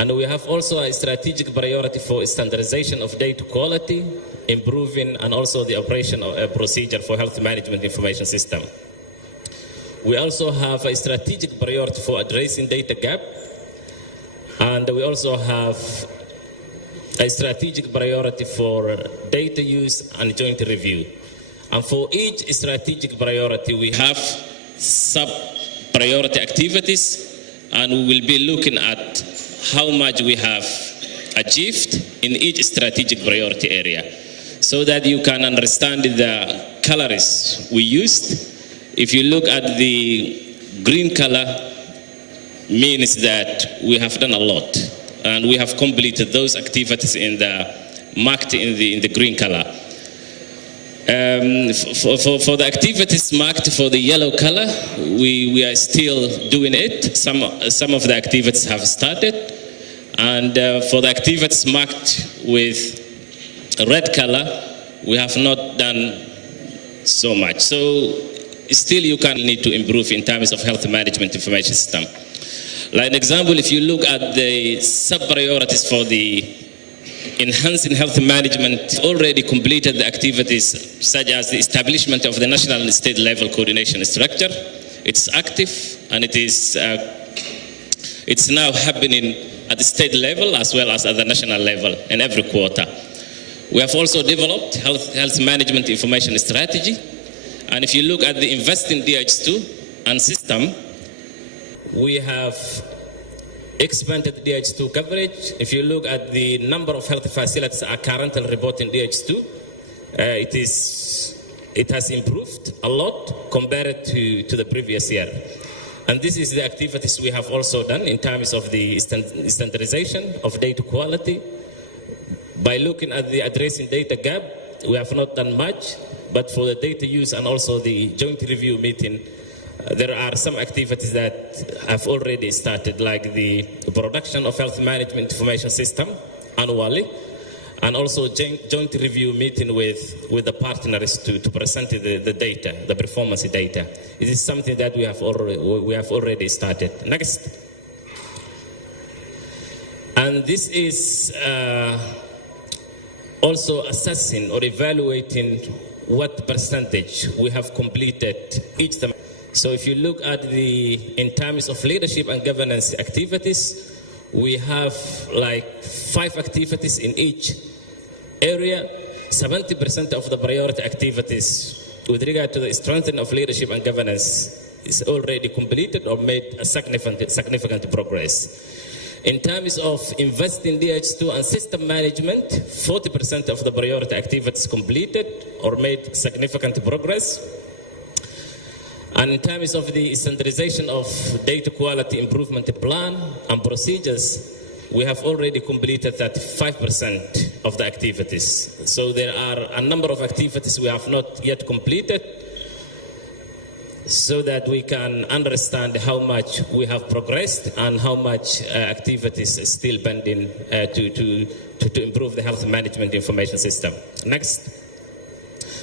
And we have also a strategic priority for standardization of data quality, improving, and also the operation of a procedure for health management information system. We also have a strategic priority for addressing data gap, and we also have a strategic priority for data use and joint review. And for each strategic priority, we have sub-priority activities, and we will be looking at how much we have achieved in each strategic priority area, so that you can understand the calories we used. If you look at the green color, means that we have done a lot, and we have completed those activities marked in the green color. For the activities marked for the yellow color, we are still doing it. Some of the activities have started, and for the activities marked with red color, we have not done so much. So still you can need to improve in terms of health management information system. Like an example, if you look at the sub-priorities for the enhancing health management, already completed the activities such as the establishment of the national and state level coordination structure. It's active, and it's now happening at the state level as well as at the national level in every quarter. We have also developed health management information strategy, and if you look at the investing DH2 and system, we have expanded DH2 coverage. If you look at the number of health facilities are currently reporting DH2, it has improved a lot compared to the previous year. And this is the activities we have also done in terms of the standardization of data quality. By looking at the addressing data gap, we have not done much, but for the data use and also the joint review meeting, there are some activities that have already started, like the production of health management information system annually, and also joint review meeting with the partners to present the data, the performance data. It is something that we have already started. Next. And this is also assessing or evaluating what percentage we have completed each time. So if you look at in terms of leadership and governance activities, we have like 5 activities in each area. 70% of the priority activities with regard to the strengthening of leadership and governance is already completed or made a significant progress. In terms of investing DH2 and system management, 40% of the priority activities completed or made significant progress. And in terms of the standardization of data quality improvement plan and procedures, we have already completed 35% of the activities. So there are a number of activities we have not yet completed, so that we can understand how much we have progressed and how much activities is still pending to improve the health management information system. Next.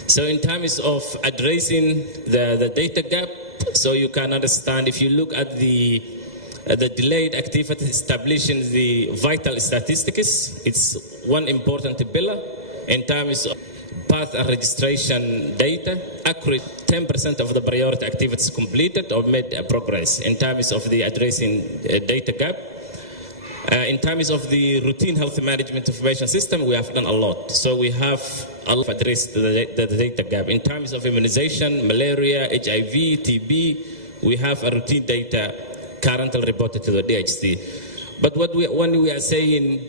So in terms of addressing the data gap, so you can understand, if you look at the delayed activities establishing the vital statistics, it's one important pillar. In terms of birth and registration data, accurate 10% of the priority activities completed or made progress in terms of the addressing data gap. In terms of the routine health management information system, we have done a lot. So we have addressed the data gap. In terms of immunization, malaria, HIV, TB, we have a routine data currently reported to the DHC. But when we are saying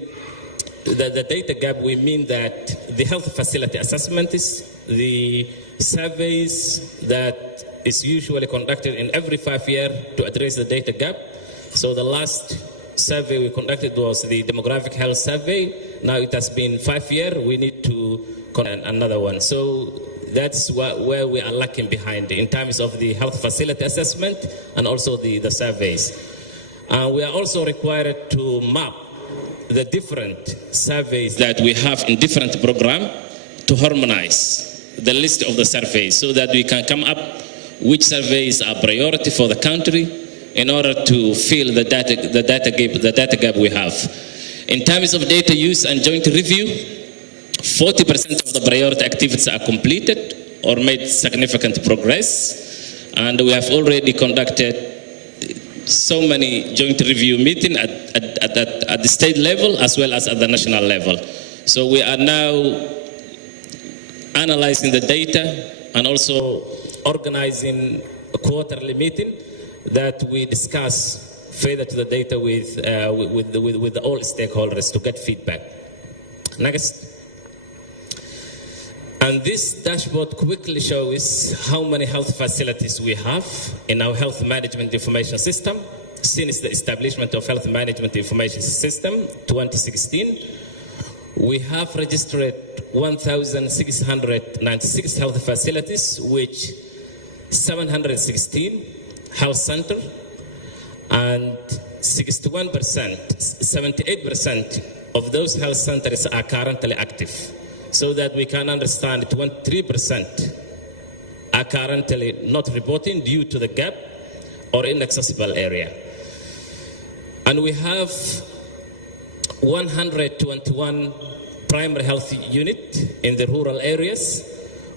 the data gap, we mean that the health facility assessment is the surveys that is usually conducted in every 5 years to address the data gap. So the last survey we conducted was the demographic health survey. Now it has been 5 years. We need to conduct another one. So that's where we are lacking behind in terms of the health facility assessment and also the surveys. We are also required to map the different surveys that we have in different programs to harmonize the list of the surveys so that we can come up which surveys are priority for the country, in order to fill the data gap we have. In terms of data use and joint review, 40% of the priority activities are completed or made significant progress, and we have already conducted so many joint review meetings at the state level as well as at the national level. So we are now analyzing the data and also organizing a quarterly meeting that we discuss further to the data with all stakeholders to get feedback. Next. And this dashboard quickly shows how many health facilities we have in our health management information system since the establishment of health management information system 2016. We have registered 1,696 health facilities, which 716 health centers and 78% of those health centers are currently active, so that we can understand 23% are currently not reporting due to the gap or inaccessible area. And we have 121 primary health units in the rural areas,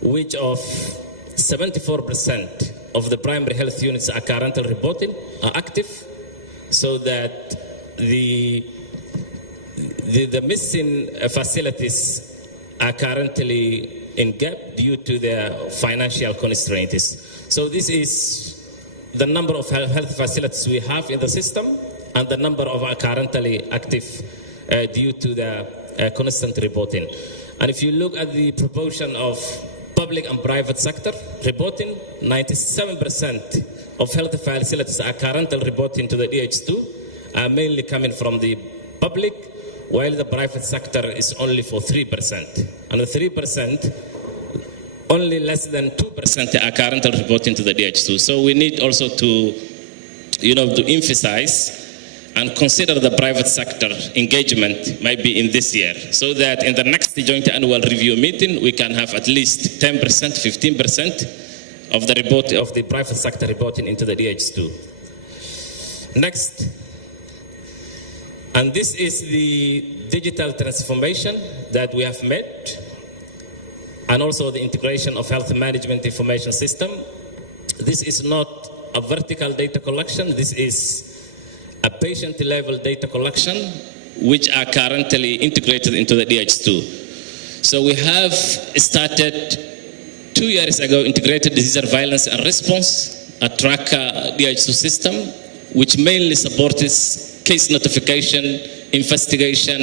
which of 74% of the primary health units are currently reporting, are active, so that the missing facilities are currently in gap due to their financial constraints. So this is the number of health facilities we have in the system and the number of are currently active due to the constant reporting. And if you look at the proportion of public and private sector reporting, 97% of health facilities are currently reporting to the DH2 are mainly coming from the public, while the private sector is only for 3%. And the 3%, only less than 2% are currently reporting to the DH2. So we need also to, to emphasize and consider the private sector engagement might be in this year, so that in the next joint annual review meeting, we can have at least 10%, 15% of the report of the private sector reporting into the DH2. Next. And this is the digital transformation that we have made, and also the integration of health management information system. This is not a vertical data collection. This is a patient-level data collection, which are currently integrated into the DH2. So we have started 2 years ago integrated disease surveillance and response, a tracker DH2 system, which mainly supports case notification, investigation,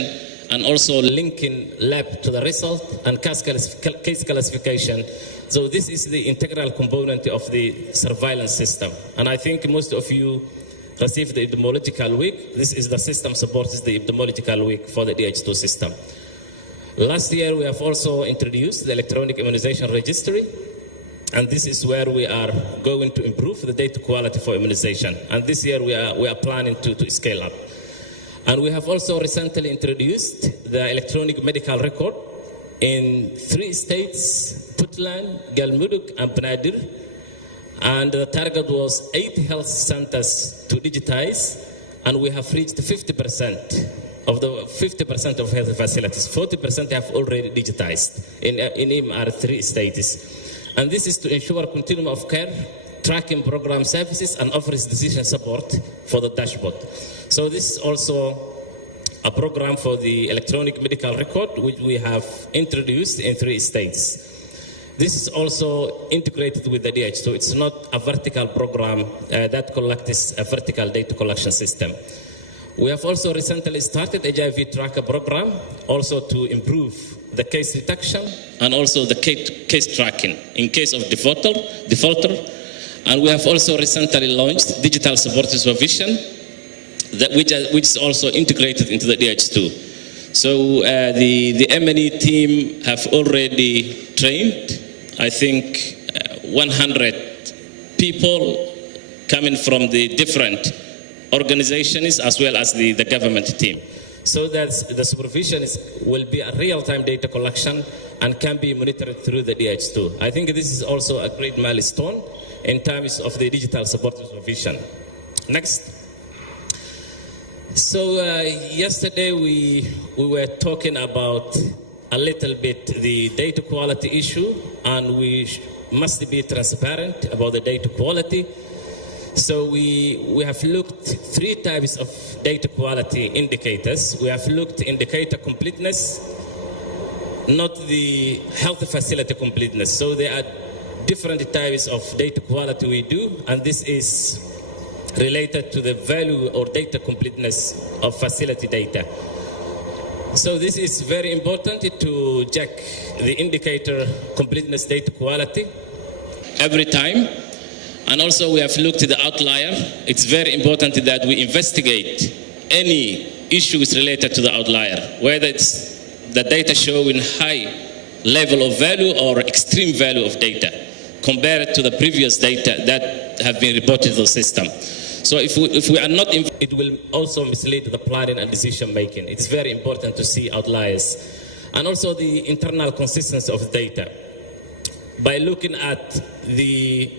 and also linking lab to the result and case classification. So this is the integral component of the surveillance system. And I think most of you received the epidemiological week. This is the system supports the epidemiological week for the DH2 system. Last year, we have also introduced the electronic immunization registry. And this is where we are going to improve the data quality for immunization. And this year we are planning to scale up. And we have also recently introduced the electronic medical record in 3 states, Puntland, Galmudug, and Banaadir. And the target was 8 health centers to digitize, and we have reached 50% of the 50% of health facilities. 40% have already digitized in EMR 3 states. And this is to ensure continuum of care, tracking program services, and offers decision support for the dashboard. So this is also a program for the electronic medical record, which we have introduced in 3 states. This is also integrated with the DH2. It's not a vertical program that collects a vertical data collection system. We have also recently started HIV tracker program, also to improve the case detection and also the case tracking in case of defaulter. And we have also recently launched digital support supervision, which is also integrated into the DH2. So the M&E team have already trained, I think, 100 people coming from the different organizations as well as the government team. So that the supervision will be a real-time data collection and can be monitored through the DH2. I think this is also a great milestone in terms of the digital support supervision. Next. So yesterday we were talking about a little bit the data quality issue, and we must be transparent about the data quality. So we have looked 3 types of data quality indicators. We have looked indicator completeness, not the health facility completeness. So there are different types of data quality we do, and this is related to the value or data completeness of facility data. So this is very important to check the indicator completeness data quality every time. And also we have looked at the outlier. It's very important that we investigate any issues related to the outlier, whether it's the data showing high level of value or extreme value of data compared to the previous data that have been reported to the system. So if we are not, it will also mislead the planning and decision making. It's very important to see outliers. And also the internal consistency of data. By looking at the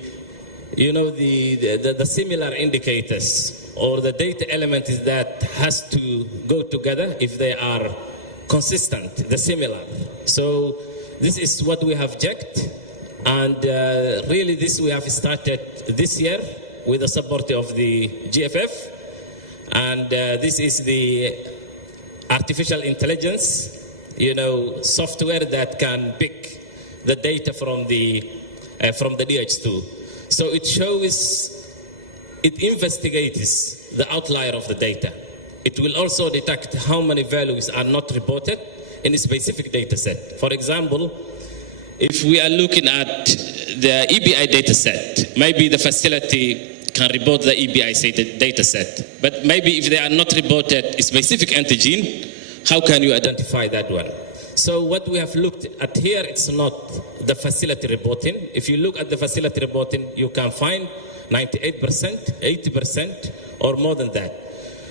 similar indicators or the data elements that has to go together if they are consistent, the similar. So this is what we have checked, and really this we have started this year with the support of the GFF, and this is the artificial intelligence, software that can pick the data from the DH2. So it investigates the outlier of the data. It will also detect how many values are not reported in a specific data set. For example, if we are looking at the EBI data set, maybe the facility can report the EBI data set. But maybe if they are not reported a specific antigen, how can you identify that one? So what we have looked at here, it's not the facility reporting. If you look at the facility reporting, you can find 98%, 80%, or more than that.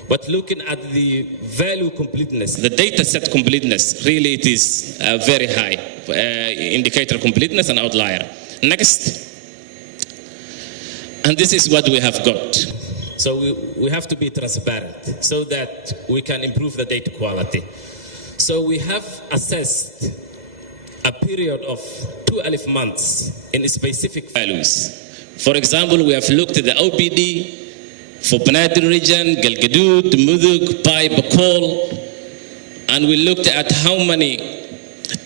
But looking at the value completeness, the data set completeness, really it is very high. Indicator completeness and outlier. Next. And this is what we have got. So we have to be transparent so that we can improve the data quality. So we have assessed a period of 12 months in specific values. For example, we have looked at the OPD for Banaadir region, Galgaduud, Mudug, Pai, Bacol, and we looked at how many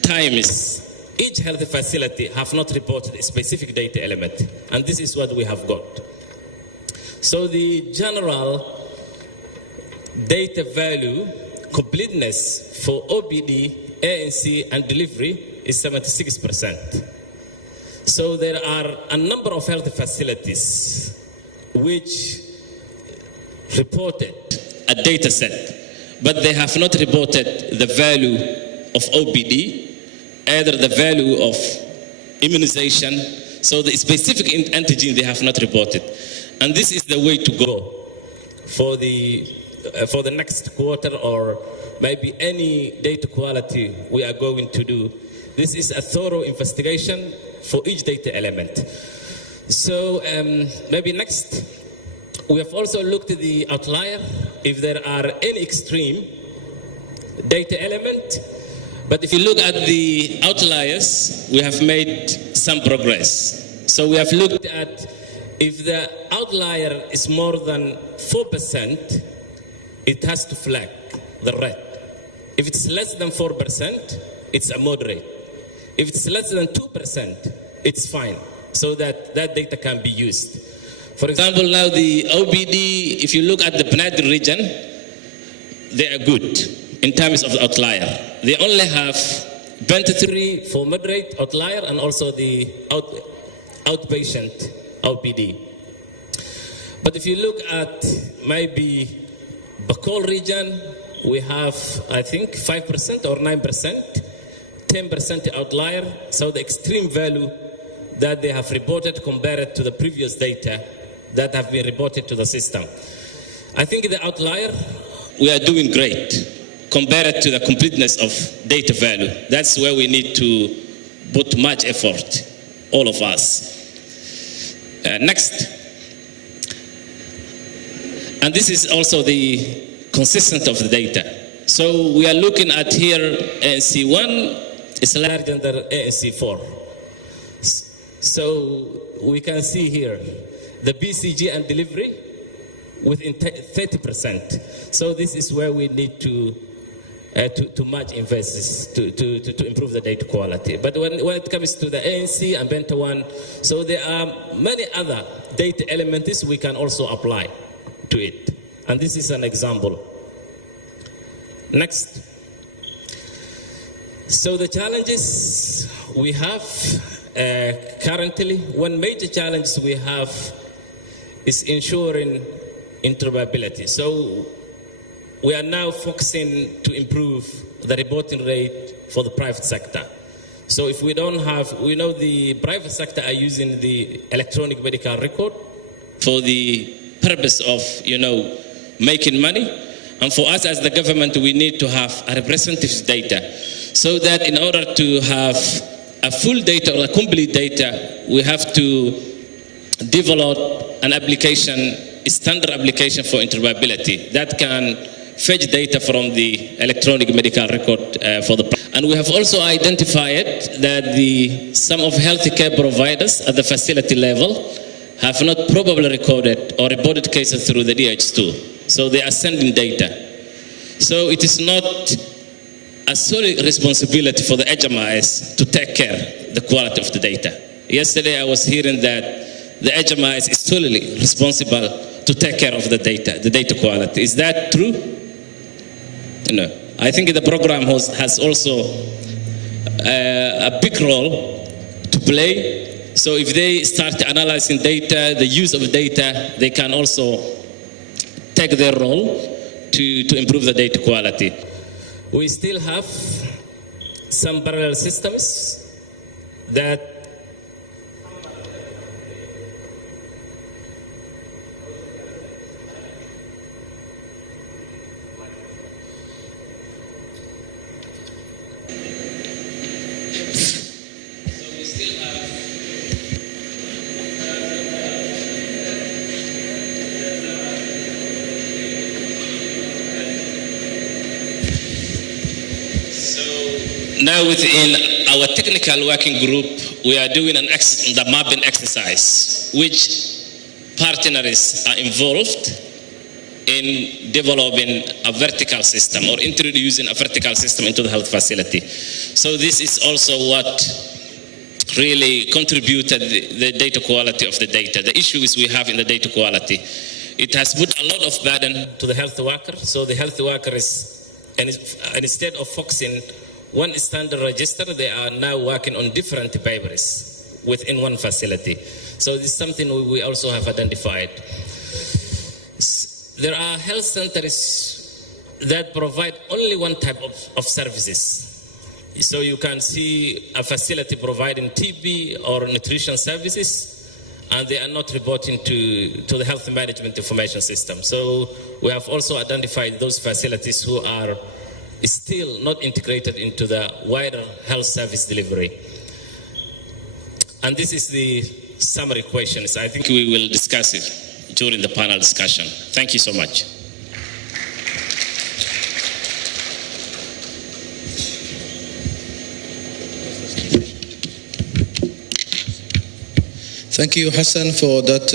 times each health facility have not reported a specific data element, and this is what we have got. So the general data value completeness for OBD, ANC, and delivery is 76%. So there are a number of health facilities which reported a data set, but they have not reported the value of OBD, either the value of immunization, so the specific antigen they have not reported. And this is the way to go for the next quarter or maybe any data quality we are going to do. This is a thorough investigation for each data element. So maybe next, we have also looked at the outlier, if there are any extreme data element. But if you look at the outliers, we have made some progress. So we have looked at if the outlier is more than 4%, it has to flag the red. If it's less than 4%, it's a moderate. If it's less than 2%, it's fine, so that data can be used. For example, now the OBD, if you look at the Banaadir region, they are good in terms of the outlier. They only have 23 for moderate outlier and also the outpatient OPD. But if you look at maybe Bacol region, we have, I think, 5% or 9%, 10% outlier. So the extreme value that they have reported compared to the previous data that have been reported to the system. I think the outlier, we are doing great compared to the completeness of data value. That's where we need to put much effort, all of us. Next. And this is also the consistent of the data. So we are looking at here ANC1 is larger than ANC4. So we can see here the BCG and delivery within 30%. So this is where we need to match investors to improve the data quality. But when it comes to the ANC and Benta1, so there are many other data elements we can also apply to it. And this is an example. Next. So the challenges we have currently, one major challenge we have is ensuring interoperability. So we are now focusing to improve the reporting rate for the private sector. So if we don't have, we know the private sector are using the electronic medical record for the purpose of, making money. And for us as the government, we need to have a representative data so that in order to have a full data or a complete data, we have to develop an application, a standard application for interoperability that can fetch data from the electronic medical record for the. And we have also identified that some of healthcare providers at the facility level have not probably recorded or reported cases through the DH tool. So they are sending data. So it is not a solely responsibility for the HMIs to take care of the quality of the data. Yesterday I was hearing that the HMIs is solely responsible to take care of the data quality. Is that true? No. I think the program has also a big role to play. So if they start analyzing data, the use of data, they can also take their role to improve the data quality. We still have some parallel systems that now within our technical working group, we are doing the mapping exercise, which partners are involved in developing a vertical system or introducing a vertical system into the health facility. So this is also what really contributed the data quality of the data. The issues we have in the data quality, it has put a lot of burden to the health worker. So the health worker and instead of focusing one standard register, they are now working on different papers within one facility. So this is something we also have identified. There are health centers that provide only one type of services. So you can see a facility providing TB or nutrition services, and they are not reporting to the health management information system. So we have also identified those facilities who are still not integrated into the wider health service delivery. And this is the summary questions. I think we will discuss it during the panel discussion. Thank you so much. Thank you, Hassan, for that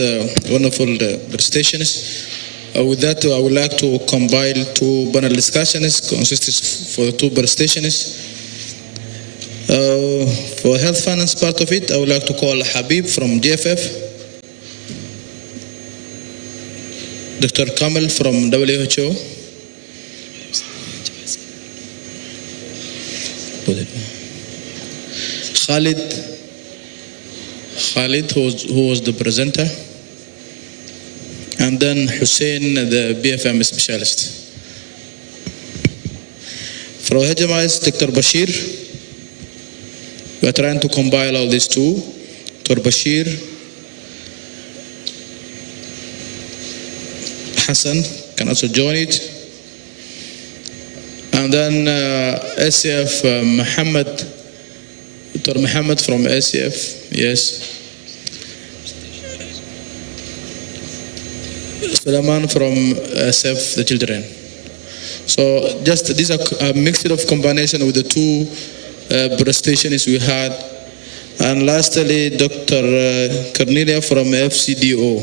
wonderful presentations. With that, I would like to compile two panel discussions consisting for the two presentations. For health finance part of it, I would like to call Habib from GFF, Dr. Kamal from WHO, Khalid, who was the presenter, and then Hussein, the BFM specialist. For HMIs, Dr. Bashir. We are trying to compile all these two. Dr. Bashir, Hassan can also join it. And then ACF Muhammad, Dr. Muhammad from ACF, yes. Suleiman from Save the Children. So just these are a mixture of combination with the two prestationists we had. And lastly, Dr. Cornelia from FCDO.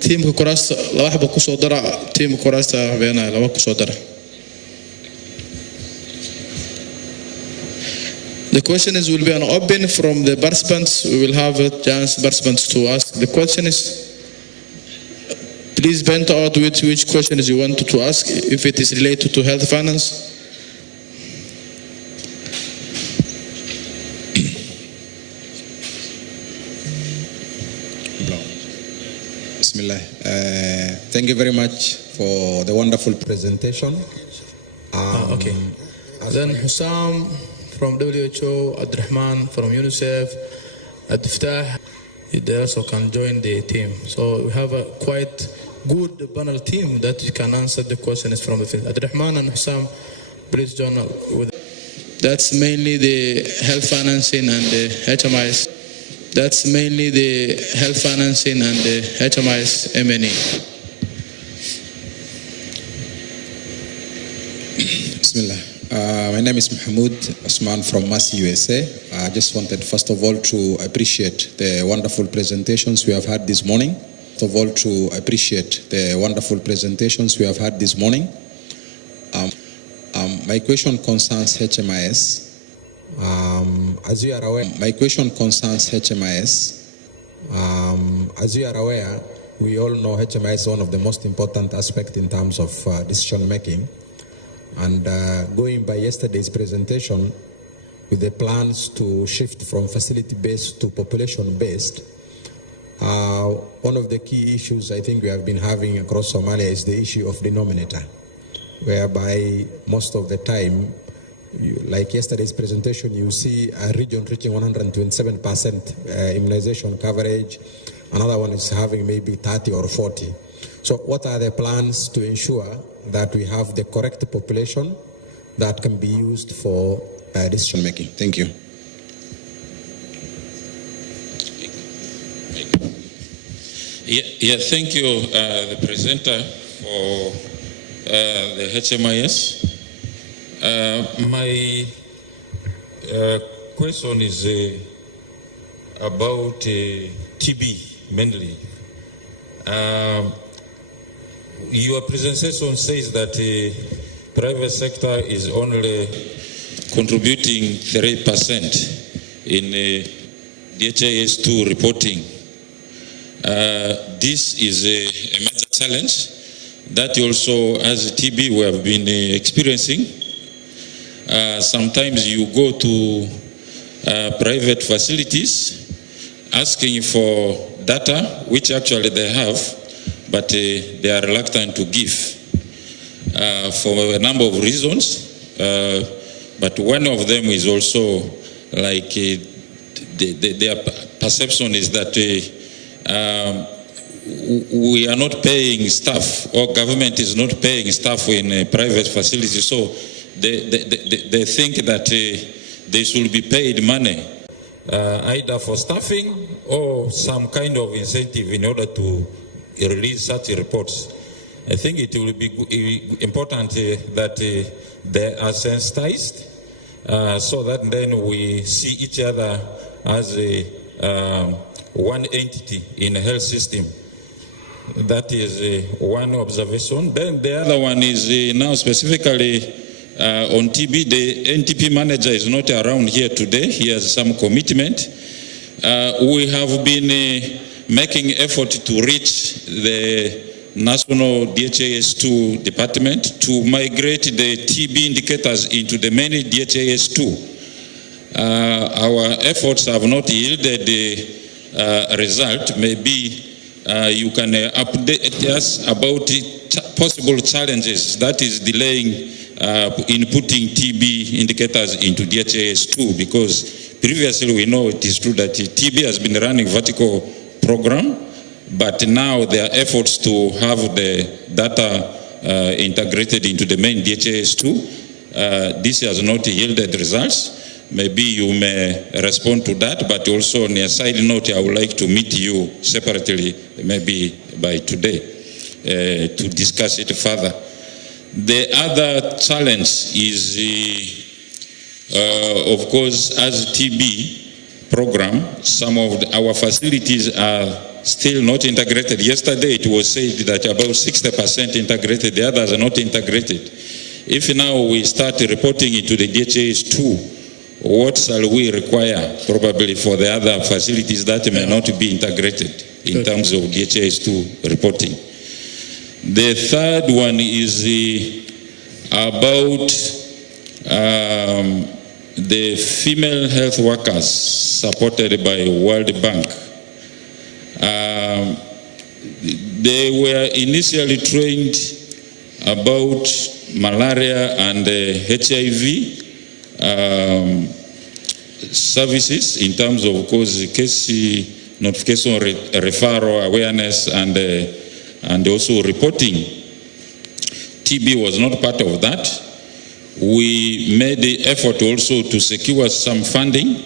Team Kuras, laba xabo ku soo dara, team Kuras habeena laba ku soo dara. The questions will be an open from the participants. We will have a chance participants to ask the questions. Please point out which questions you want to ask, if it is related to health finance. Bismillah. Thank you very much for the wonderful presentation. Okay. Then Hussam from WHO, Abdurrahman from UNICEF, Abdiftah, they also can join the team. So we have a quite good panel team that you can answer the questions from the field. Abdurrahman and Hussam, please join with. That's mainly the health financing and the HMIs. That's mainly the health financing and the HMIs M&E. Bismillah. My name is Mahmoud Osman from Mass USA. I just wanted, first of all, to appreciate the wonderful presentations we have had this morning. My question concerns HMIs. As you are aware, as you are aware, we all know HMI is one of the most important aspects in terms of decision making. And going by yesterday's presentation, with the plans to shift from facility-based to population-based, one of the key issues I think we have been having across Somalia is the issue of denominator, whereby most of the time, like yesterday's presentation, you see a region reaching 127% immunization coverage. Another one is having maybe 30 or 40. So what are the plans to ensure that we have the correct population that can be used for decision making? Thank you. Thank you, the presenter, for the HMIS. My question is about TB mainly. Your presentation says that the private sector is only contributing 3% in DHIS2 reporting. This is a major challenge that also, as TB, we have been experiencing. Sometimes you go to private facilities asking for data, which actually they have, but they are reluctant to give for a number of reasons. But one of them is also like their perception is that we are not paying staff, or government is not paying staff in private facilities, so they think that they should be paid money either for staffing or some kind of incentive in order to release such reports. I think it will be important that they are sensitized so that then we see each other as one entity in a health system. That is one observation. Then the other one is now specifically on TB. The NTP manager is not around here today. He has some commitment. We have been making effort to reach the National DHIS2 department to migrate the TB indicators into the main DHIS2. Our efforts have not yielded the result. Maybe you can update us about possible challenges that is delaying in putting TB indicators into DHIS2, because previously we know it is true that TB has been running vertical program, but now there are efforts to have the data integrated into the main DHIS2. This has not yielded results. maybe you may respond to that, but also on a side note, I would like to meet you separately, maybe by today, to discuss it further. The other challenge is, of course, as TB program, some of our facilities are still not integrated. Yesterday it was said that about 60% integrated, the others are not integrated. If now we start reporting it to the DHIS2, what shall we require probably for the other facilities that may not be integrated in terms of DHIS2 reporting? The third one is about the female health workers supported by World Bank. They were initially trained about malaria and HIV services in terms of course case notification, referral, awareness, and also reporting. TB was not part of that. We made the effort also to secure some funding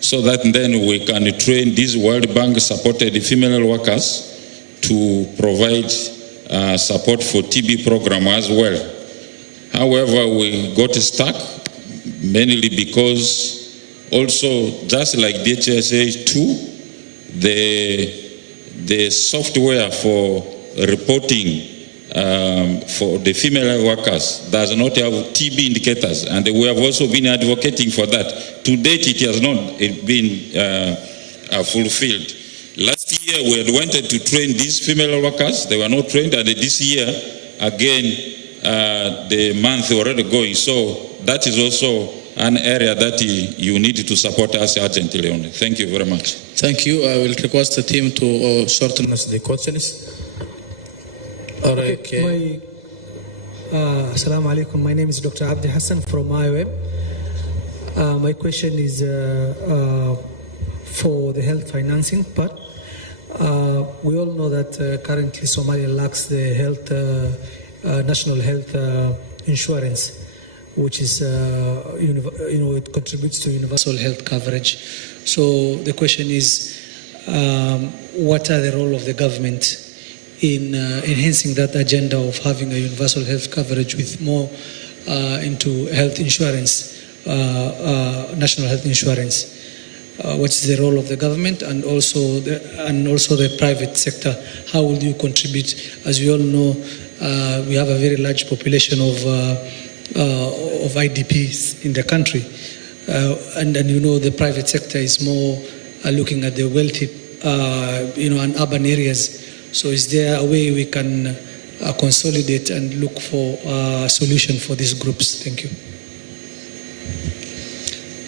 so that then we can train these World Bank supported female workers to provide support for TB program as well. However, we got stuck mainly because also just like DHIS2, the software for reporting for the female workers does not have TB indicators, and we have also been advocating for that. To date, it has not been fulfilled. Last year, we had wanted to train these female workers. They were not trained, and this year, again, the month already going. So that is also an area that you need to support us urgently on. Thank you very much. Thank you. I will request the team to shorten us the questions. All right. Okay. Assalamu alaikum. My name is Dr. Abdi Hassan from IOM. My question is for the health financing part. We all know that currently Somalia lacks the health, national health insurance, which is, it contributes to universal health coverage. So the question is, what are the role of the government in enhancing that agenda of having a universal health coverage with more into health insurance, national health insurance? What's the role of the government and also the private sector? How will you contribute? As we all know, we have a very large population of IDPs in the country, and the private sector is more looking at the wealthy, and urban areas. So is there a way we can consolidate and look for a solution for these groups? Thank you.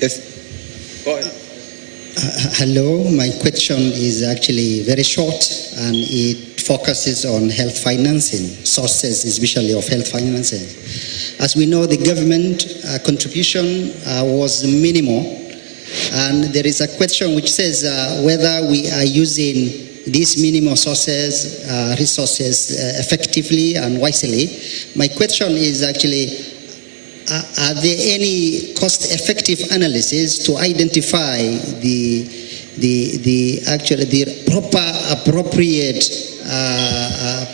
Yes. Go ahead. Hello, my question is actually very short and it focuses on health financing, sources especially of health financing. As we know, the government contribution was minimal, and there is a question which says whether we are using these minimal resources effectively and wisely. My question is actually, are there any cost-effective analysis to identify the proper, appropriate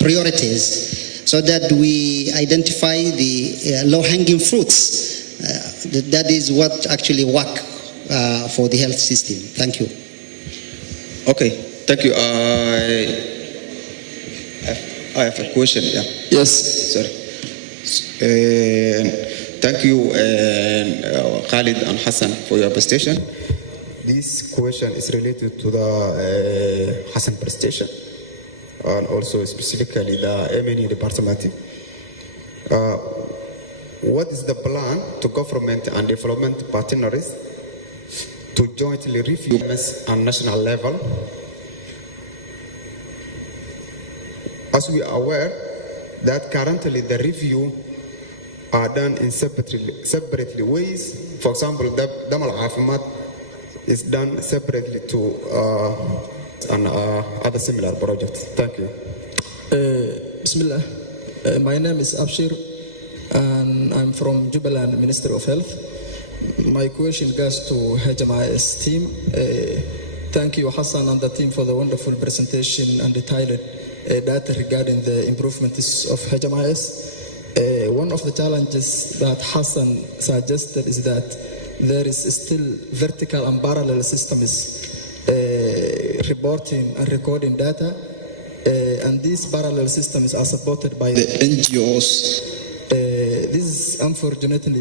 priorities, so that we identify the low-hanging fruits? That is what actually work for the health system. Thank you. Okay, thank you. I have a question. Yeah. Yes. Sorry. Thank you, Khalid and Hassan, for your presentation. This question is related to the Hassan presentation, and also specifically the M&E department. What is the plan to government and development partners to jointly review on national level? As we are aware that currently the review are done in separately ways. For example, Damal Caafimaad is done separately to other similar projects. Thank you. Bismillah. My name is Abshir, and I'm from Jubaland, Ministry of Health. My question goes to HMIS team. Thank you, Hassan and the team, for the wonderful presentation and detailed data regarding the improvements of HMIS. One of the challenges that Hassan suggested is that there is still vertical and parallel systems reporting and recording data, and these parallel systems are supported by the NGOs. This is unfortunately